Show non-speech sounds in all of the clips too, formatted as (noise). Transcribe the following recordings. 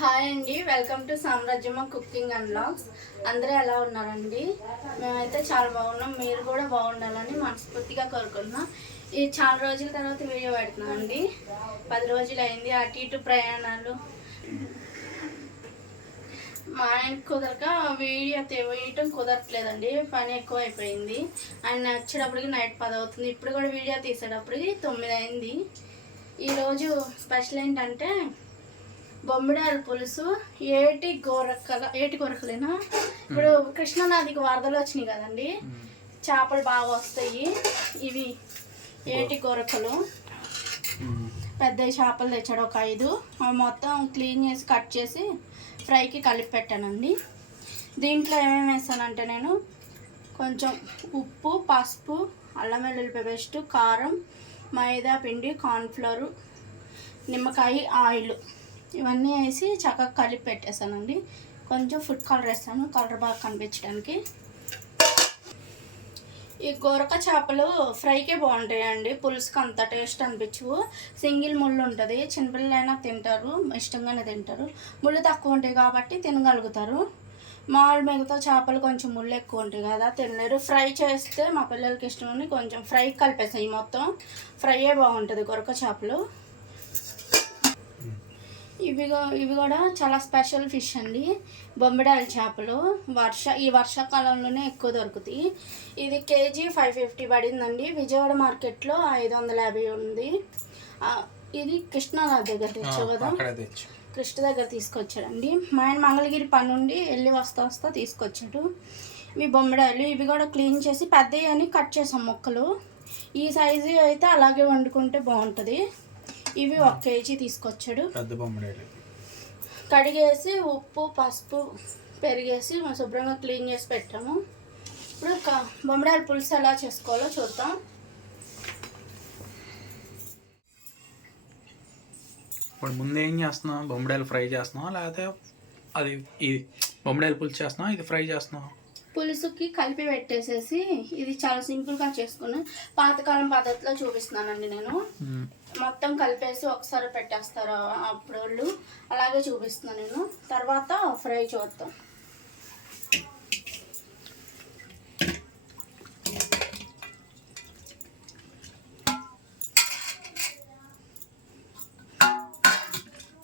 Hi అండి. Welcome to Samrajyam cooking and blogs అందరూ ఎలా ఉన్నారండి? మేమైతే చాలా బాగున్నాం. మీరు కూడా బాగుండాలని మనస్ఫూర్తిగా కోరుకుంటున్నాం. ఈ చాలా రోజుల తర్వాత వీడియో పెడుతున్నాం అండి. పది రోజులు అయింది. అటు ఇటు ప్రయాణాలు. మా ఆయన కుదరక వీడియో తీయటం కుదరట్లేదండి. పని ఎక్కువ అయిపోయింది ఆయన వచ్చేటప్పటికి నైట్ పది అవుతుంది. ఇప్పుడు కూడా వీడియో తీసేటప్పటికి తొమ్మిది అయింది. ఈరోజు స్పెషల్ ఏంటంటే బొమ్మిడాల పులుసు ఏటి గోరక్కల ఏటి గోరకలేనా ఇప్పుడు కృష్ణానదికి వరదలు వచ్చినాయి కదండి. చేపలు బాగా వస్తాయి. ఇవి ఏటి గోరకలు పెద్ద చేపలు తెచ్చాడు ఒక ఐదు. అవి మొత్తం క్లీన్ చేసి కట్ చేసి ఫ్రైకి కలిపి పెట్టానండి. దీంట్లో ఏమేమి వేస్తానంటే నేను కొంచెం ఉప్పు పసుపు అల్లం వెల్లుల్లి పేస్ట్ కారం మైదా పిండి కార్న్ఫ్లవరు నిమ్మకాయ ఆయిల్. ఇవన్నీ వేసి చక్కగా కలిపి పెట్టేసానండి. కొంచెం ఫుడ్ కలర్ వేస్తాను. కలర్ బాగా కనిపించడానికి. ఈ గోరక చేపలు ఫ్రైకే బాగుంటాయండి. పులుసుకి అంత టేస్ట్ అనిపించవు. సింగిల్ ముళ్ళు ఉంటుంది. చిన్నపిల్లలైనా తింటారు. ఇష్టంగానే తింటారు. ముళ్ళు తక్కువ ఉంటాయి కాబట్టి తినగలుగుతారు. మామూలు మిగతా చేపలు కొంచెం ముళ్ళు ఎక్కువ ఉంటాయి కదా తినలేరు. ఫ్రై చేస్తే మా పిల్లలకి ఇష్టం అని కొంచెం ఫ్రై కలిపేసాయి మొత్తం. ఫ్రైయే బాగుంటుంది గొరక చేపలు. ఇవి ఇవి కూడా చాలా స్పెషల్ ఫిష్ అండి. బొమ్మిడాయల చేపలు. వర్ష ఈ వర్షాకాలంలోనే ఎక్కువ దొరుకుతాయి. ఇది కేజీ ఫైవ్ ఫిఫ్టీ పడిందండి. విజయవాడ మార్కెట్లో ఐదు వందల యాభై ఉంది. ఇది కృష్ణానది దగ్గర తెచ్చు కదా? కృష్ణ దగ్గర తీసుకొచ్చాడండి. మా ఆయన మంగళగిరి పని నుండి వెళ్ళి వస్తా వస్తా తీసుకొచ్చాడు. ఇవి బొమ్మిడాయలు ఇవి కూడా క్లీన్ చేసి పెద్దవి అని కట్ చేసాం ముక్కలు. ఈ సైజు అయితే అలాగే వండుకుంటే బాగుంటుంది. ఇవి ఒక కేజీ తీసుకొచ్చాడు. పెద్ద బొమ్మడేలు. కడిగేసి ఉప్పు పసుపు పెరిగేసి మనం శుభ్రంగా క్లీన్ చేసి పెట్టాము. ఇప్పుడు బొమ్మడాయల పులుసు ఎలా చేసుకోవాలో చూద్దాం. ఇప్పుడు ముందు ఏం చేస్తున్నావు? బొమ్మడాయలు ఫ్రై చేస్తున్నావా? లేకపోతే అది ఇది బొమ్మడాయలు పులుసు చేస్తున్నావా? ఇది ఫ్రై చేస్తున్నావా? పులుసుకి కలిపి పెట్టేసేసి ఇది చాలా సింపుల్గా చేసుకున్నాను పాతకాలం పద్ధతిలో చూపిస్తున్నానండి నేను. మొత్తం కలిపేసి ఒకసారి పెట్టేస్తారు అప్పుడు వాళ్ళు అలాగే చూపిస్తున్నాను నేను. తర్వాత ఫ్రై చూద్దాం.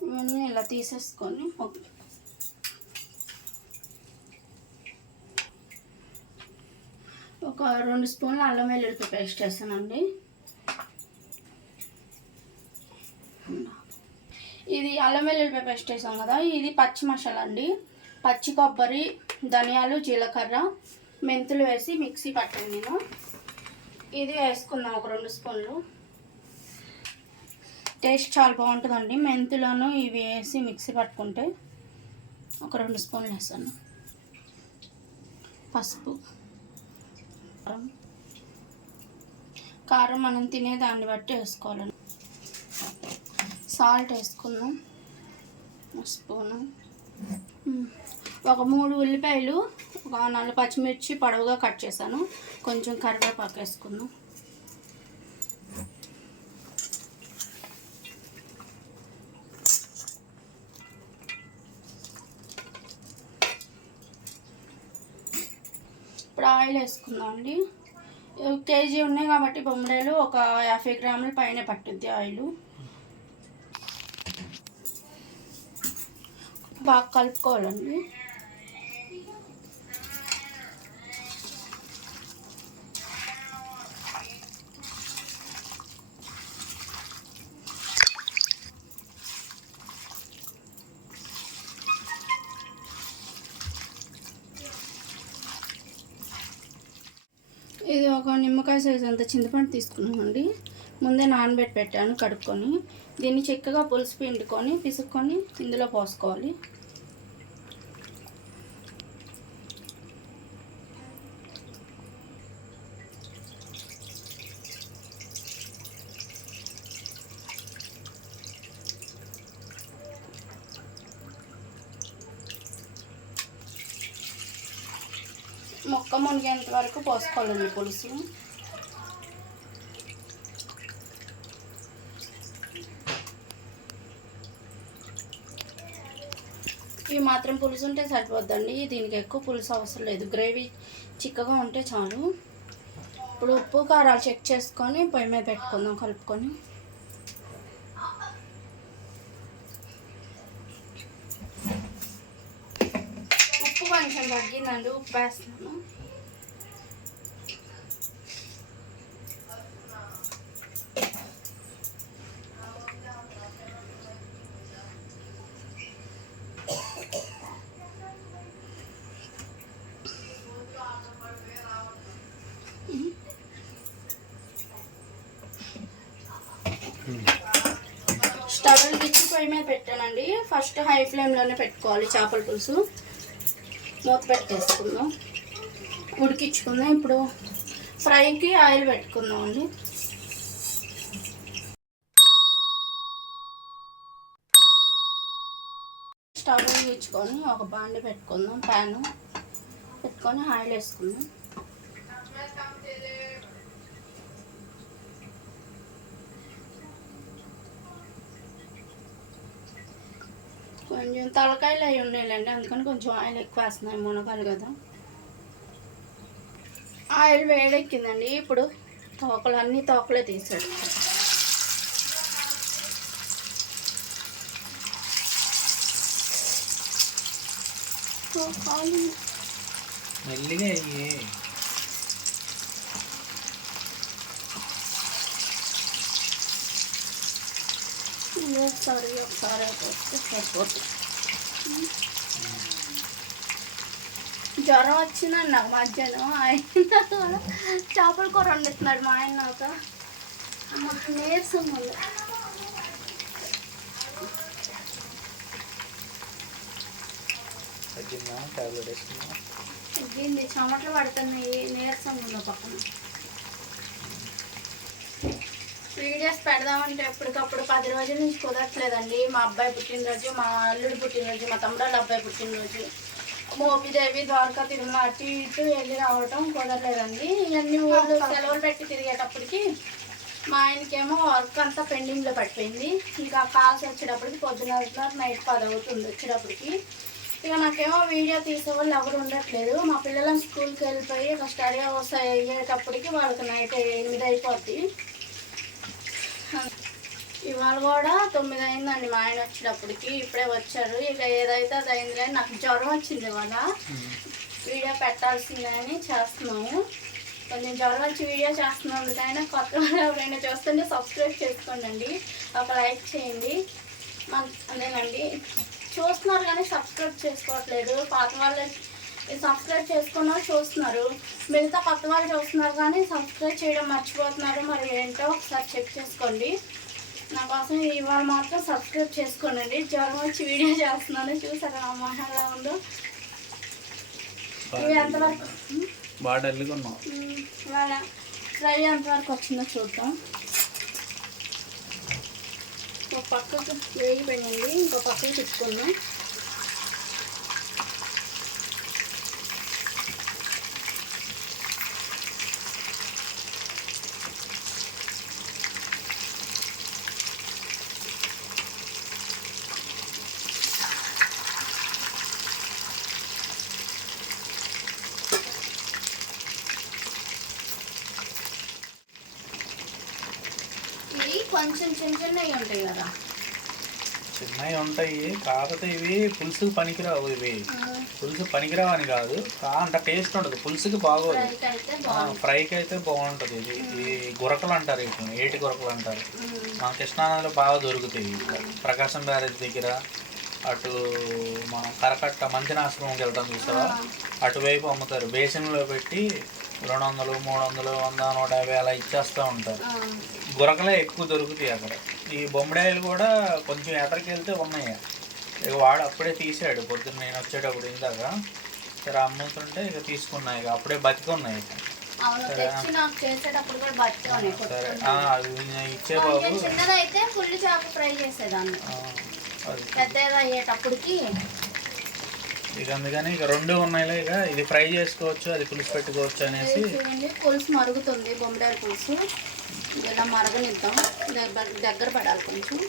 ఇవన్నీ ఇలా తీసేసుకొని ఒక- ఒక రెండు స్పూన్లు అల్లం వెల్లుల్లి పేస్ట్ వేస్తానండి ఇది అల్లం వెల్లుల్లి పేస్ట్ వేసాం కదా ఇది పచ్చి మసాలా అండి. పచ్చి కొబ్బరి ధనియాలు జీలకర్ర మెంతులు వేసి మిక్సీ పట్టాను నేను. ఇది వేసుకుందాం ఒక రెండు స్పూన్లు. టేస్ట్ చాలా బాగుంటుందండి. మెంతులను ఇవి వేసి మిక్సీ పట్టుకుంటే ఒక రెండు స్పూన్లు వేస్తాను పసుపు కారం. కారం మనం తినే దాన్ని బట్టి వేసుకోవాలండి. సాల్ట్ వేసుకుందాం. ఒక స్పూను. ఒక మూడు ఉల్లిపాయలు ఒక నాలుగు పచ్చిమిర్చి పొడవుగా కట్ చేశాను. కొంచెం కరివేపాకు వేసుకుందాం. ఇప్పుడు ఆయిల్ వేసుకుందాం అండి. కేజీ ఉన్నాయి కాబట్టి బొమ్మడాయిలు ఒక యాభై గ్రాముల పైన పట్టుద్ది ఆయిల్. బాగా కలుపుకోవాలండి ఇది ఒక నిమ్మకాయ సైజ్ అంత చింతపండు తీసుకున్నామండి. ముందే నానబెట్టి పెట్టాను కడుక్కొని. దీన్ని చక్కగా పులుసు పిండుకొని పిసుక్కొని ఇందులో పోసుకోవాలి మొక్క మునిగేంత వరకు పోసుకోవాలండి పులుసు. ఇవి మాత్రం పులుసు ఉంటే సరిపోద్దండి. దీనికి ఎక్కువ పులుసు అవసరం లేదు. గ్రేవీ చిక్కగా ఉంటే చాలు. ఇప్పుడు ఉప్పు కారాలు చెక్ చేసుకొని పొయ్యి మీద పెట్టుకుందాం కలుపుకొని. ఉప్పు కొంచెం తగ్గిందండి. ఉప్పు వేస్తున్నాను. పొయ్యి మీద పెట్టానండి. ఫస్ట్ హై ఫ్లేమ్లోనే పెట్టుకోవాలి చేపల పులుసు. మూత పెట్టేసుకుందాం. ఉడికించుకుందాం. ఇప్పుడు ఫ్రైకి ఆయిల్ పెట్టుకుందాం అండి. స్టవ్ వెలిగించుకొని ఒక బాండి పెట్టుకుందాం. ప్యాన్ పెట్టుకొని ఆయిల్ వేసుకుందాం. కొంచెం తలకాయలు అవి ఉన్నాయిలేండి. అందుకని కొంచెం ఆయిల్ ఎక్కువ వేస్తున్నాయి మునగాలు కదా. ఆయిల్ వేడెక్కిందండి. ఇప్పుడు తోకలు అన్ని తోకలే తీసాడు తోకాలు మెల్లిగా ఒకసారి ఒకసారి వస్తే సరిపోతుంది. జ్వరం వచ్చిందండి నాకు మధ్యాహ్నం. ఆయన కూడా చేపల కూర వండిస్తున్నాడు మా ఆయన నాకు అమ్మ, నీరసం ఉంది. తగ్గింది? చెమటలు పడుతున్నాయి. నీరసం ఉంది పక్కన. వీడియోస్ పెడదామంటే ఎప్పటికప్పుడు పది రోజుల నుంచి కుదరట్లేదండి. మా అబ్బాయి పుట్టినరోజు మా అల్లుడి పుట్టినరోజు మా తమ్ముడాళ్ళ అబ్బాయి పుట్టినరోజు. మోపిదేవి ద్వారకా తిరుమల అటు ఇటు వెళ్ళి రావటం కుదరలేదండి. ఇవన్నీ ఊళ్ళు సెలవులు పెట్టి తిరిగేటప్పటికి మా ఆయనకేమో వర్క్ అంతా పెండింగ్లో పడిపోయింది. ఇంకా కాల్స్ వచ్చేటప్పటికి పొద్దున నైట్ పది అవుతుంది వచ్చేటప్పటికి. ఇక నాకేమో వీడియో తీసే వాళ్ళు ఎవరు ఉండట్లేదు. మా పిల్లలను స్కూల్కి వెళ్ళిపోయి ఇక స్టడీ అవర్స్ అయ్యేటప్పటికి వాళ్ళకి నైట్ ఎనిమిది అయిపోద్ది. ఇవాళ కూడా తొమ్మిది అయిందండి మా ఆయన వచ్చేటప్పటికి ఇప్పుడే వచ్చారు. ఇక ఏదైతే అది అయింది కానీ నాకు జ్వరం వచ్చింది ఇవాళ. వీడియో పెట్టాల్సిందే అని చేస్తున్నాము. కొంచెం జ్వరం వచ్చి వీడియో చేస్తున్నందుకైనా కొత్త వాళ్ళు ఎవరైనా చూస్తుంటే సబ్స్క్రైబ్ చేసుకోండి ఒక లైక్ చేయండి. మన అదేనండి. చూస్తున్నారు కానీ సబ్స్క్రైబ్ చేసుకోవట్లేదు. పాత వాళ్ళు సబ్స్క్రైబ్ చేసుకున్న చూస్తున్నారు. మిగతా కొత్త వాళ్ళు చూస్తున్నారు కానీ సబ్స్క్రైబ్ చేయడం మర్చిపోతున్నారు. మరి ఏంటో ఒకసారి చెక్ చేసుకోండి. నా కోసం ఇవాళ మాత్రం సబ్స్క్రైబ్ చేసుకోండి జ్వరం వచ్చి వీడియో చేస్తున్నాను. చూసారా నా మొహం ఎలా ఉందో? ఇవి ఎంతవరకు బాగా డల్గా ఇవాళ ఫ్రై ఎంతవరకు వచ్చిందో చూద్దాం. ఒక పక్కకు వేగిపోయింది ఇంకో పక్కకు తిప్పుకుందాం ఇవి కొంచెం చిన్న చిన్నవి ఉంటాయి కదా చిన్నవి ఉంటాయి కాకపోతే ఇవి పులుసుకి పనికిరావు ఇవి. పులుసు పనికిరావు అని కాదు అంత టేస్ట్ ఉండదు. పులుసుకి బాగోదు. ఫ్రైకి అయితే బాగుంటుంది. ఇది. ఈ గురకలు అంటారు వీటిని ఏటి గురకలు అంటారు. మన కృష్ణానదిలో బాగా దొరుకుతాయి ప్రకాశం బ్యారేజ్ దగ్గర అటు మనం కరకట్ట మంచినాశ్రమంకి వెళ్తాం చూసావా? అటువైపు అమ్ముతారు. బేసిన్లో పెట్టి రెండు వందలు మూడు వందలు వంద నూట యాభై అలా ఇచ్చేస్తూ ఉంటారు. గురకలే ఎక్కువ దొరుకుతాయి అక్కడ. ఈ బొమ్మడాయిలు కూడా కొంచెం ఎదరికి వెళ్తే ఉన్నాయి. ఇక వాడు అప్పుడే తీసాడు. పొద్దున్న నేను వచ్చేటప్పుడు ఇందాక. సరే అమ్ముతుంటే ఇక తీసుకున్నా ఇక. అప్పుడే బతికున్నాయి సరే. ఇచ్చే బాబు చిన్నదైతే ఫుల్ చేప ఫ్రై చేసేదాన్ని. పెద్దది అయ్యేటప్పటికి ఇక అందుకని ఇక రెండు ఉన్నాయిలే ఇక ఇది ఫ్రై చేసుకోవచ్చు అది పులుసు పెట్టుకోవచ్చు అనేసి. చూడండి పులుసు మరుగుతుంది బొమ్మడాల పులుసు. ఇలా మరగనిద్దాం. దగ్గర దగ్గర పడాలి కొంచెం.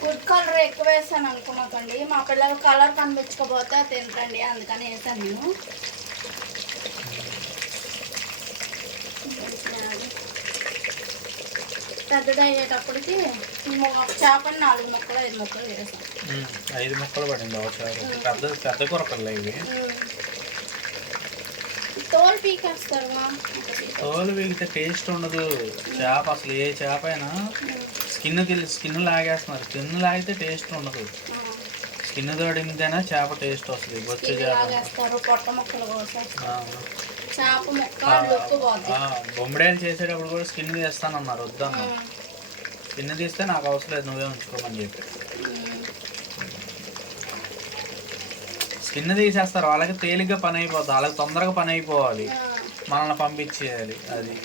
ఫుడ్ కలర్ ఎక్కువ వేసాను అనుకున్నాకండి. మా పిల్లలు కలర్ కనిపించకపోతే తింటండి అందుకని వేసాను నేను. పెద్దది అయ్యేటప్పటికి ఒక చేపని నాలుగు మొక్కలు ఐదు మొక్కలు వేసాను. ఐదు ముక్కలు పడింది ఒక చేప. పెద్ద పెద్ద కొరకలు ఇవి. తోలు వీగితే టేస్ట్ ఉండదు. చేప అసలు ఏ చేప అయినా స్కిన్ స్కిన్ లాగేస్తున్నారు. స్కిన్ లాగితే టేస్ట్ ఉండదు. స్కిన్ తోడింటేనే చేప టేస్ట్ వస్తుంది. బొచ్చు బొమ్మిడాయలు చేసేటప్పుడు కూడా స్కిన్ తీస్తానన్నారు వద్దన్న స్కిన్ తీస్తే నాకు అవసరం లేదు నువ్వే ఉంచుకోమని చెప్పి. స్కిన్ తీసేస్తారు. వాళ్ళకి తేలిగ్గా పని అయిపోతుంది వాళ్ళకి తొందరగా పని అయిపోవాలి. మనల్ని పంపించేయాలి. అది.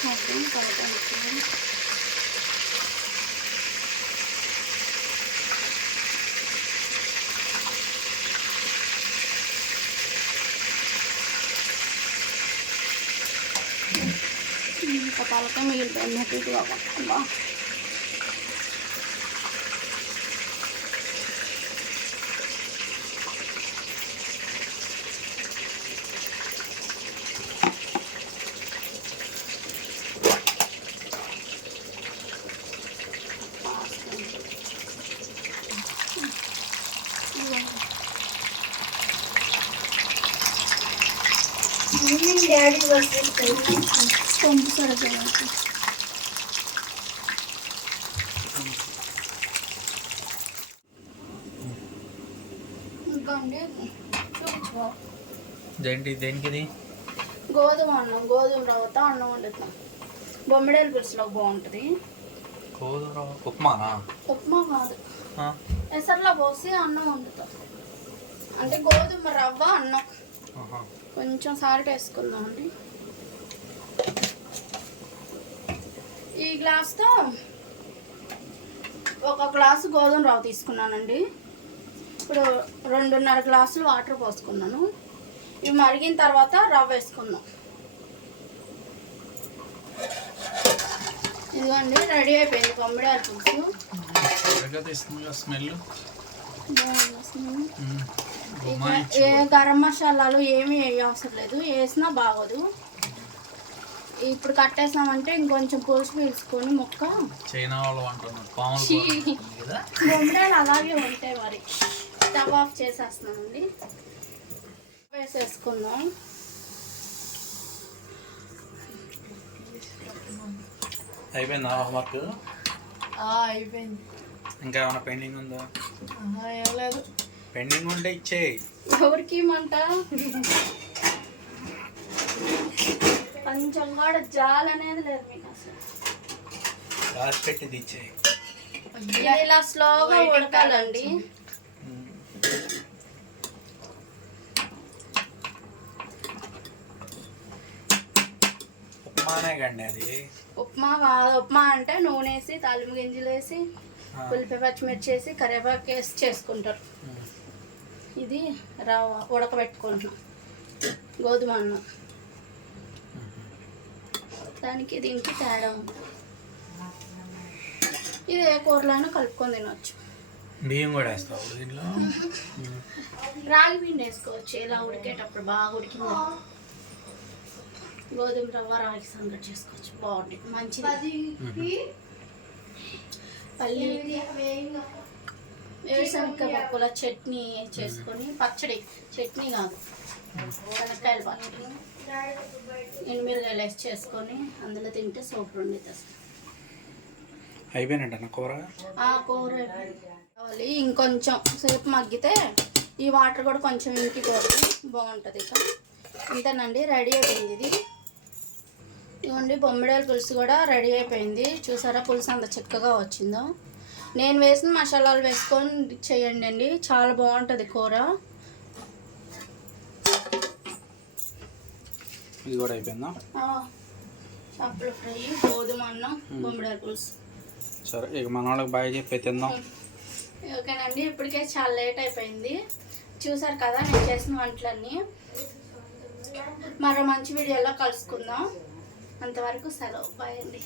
থাকবেন তাহলে হচ্ছে kepala kami dan hati itu apa? Daddy దేంటి దేనికిది? గోధుమ అన్నం గోధుమ రవ్వతో అన్నం వండుతాం. బొమ్మిడేలు పులుసులో బాగుంటుంది. గోధుమ రవ్వ ఉప్మానా? ఉప్మా కాదు. ఎసర్లో పోసి అన్నం వండుతాం. అంటే గోధుమ రవ్వ అన్నం. కొంచెం సాల్ట్ వేసుకుందాం అండి ఈ గ్లాస్తో ఒక గ్లాసు గోధుమ రవ్వ తీసుకున్నానండి. ఇప్పుడు రెండున్నర గ్లాసులు వాటర్ పోసుకున్నాను. ఇవి మరిగిన తర్వాత రవ్వ వేసుకుందాం. ఇదిగోండి రెడీ అయిపోయింది బొమ్మిడాల పులుసు స్మెల్. ఏ గరం మసాలాలు ఏమీ వేయ అవసరం లేదు. వేసినా బాగోదు. ఇప్పుడు కట్టేసామంటే ఇంకొంచెం పులుసు పీల్చుకొని ముక్క. చైనా వాళ్ళు బొమ్మడాలు అలాగే ఉంటాయి మరి. స్టవ్ ఆఫ్ చేసేస్తున్నామండి వేసేసుకుందాం. అయిపోయిందా హోంవర్క్? అయిపోయింది. ఇంకా ఏమైనా పెండింగ్ ఉందా? ఏం లేదు. పెండింగ్ ఉంటే ఇచ్చేయి. ఎవరికి ఇమ్మంట కొంచెం కూడా జాల్ అనేది లేదు మీకు అసలు. రాసి పెట్టింది ఇచ్చేయి ఇది ఇలా స్లోగా ఉడకాలండి. ఉప్మానే కండి అది. ఉప్మా కాదు ఉప్మా అంటే నూనె వేసి తాలింపు గింజలు వేసి. ఉల్లిపాయ పచ్చిమిర్చి వేసి కరివేపాకు వేసి చేసుకుంటారు. ఇది రవ్వ ఉడకబెట్టుకుంటున్నాం. గోధుమ అన్నం. దానికి దీనికి తేడా ఉంది. ఇది ఏ కూరలైనా కలుపుకొని తినవచ్చు బియ్యం కూడా వేస్తావు దీనిలో. (laughs) రాగి పిండి వేసుకోవచ్చు. ఇలా ఉడికేటప్పుడు బాగా ఉడికింది. గోధుమ రవ్వ రాగి సంగటి చేసుకోవచ్చు. బాగుంటుంది. మంచిది. పల్లి వేరుశనగకాయ పప్పుల చట్నీ చేసుకొని పచ్చడి. చట్నీ కాదు. శనక్కాయల పచ్చడి. ఎండుమిరగాయలు వేసి చేసుకొని అందులో తింటే సూపర్ ఉండేది అసలు. అయిపోయినట్టు కూర? ఆ కూర కావాలి. ఇంకొంచెం సేపు మగ్గితే ఈ వాటర్ కూడా కొంచెం ఇంకిపోతుంది బాగుంటుంది ఇక. అంతేనండి రెడీ అయిపోయింది ఇది. ఇదిగోండి బొమ్మిడాయల పులుసు కూడా రెడీ అయిపోయింది. చూసారా పులుసు అంత చిక్కగా వచ్చిందో. నేను వేసిన మసాలాలు వేసుకొని చేయండి అండి. చాలా బాగుంటుంది కూర. ఇది కూడా అయిపోయిందా? చేపల ఫ్రై గోధుమ అన్నం బొమ్మిడాయల పులుసు. సరే ఇక మన వాళ్ళకి బాగా చెప్పి తిందాం. ఓకేనండి ఇప్పటికే చాలా లేట్ అయిపోయింది. చూసారు కదా నేను చేసిన వంటలన్నీ. మరో మంచి వీడియోలో కలుసుకుందాం. అంతవరకు సెలవు. బాయ్ అండి.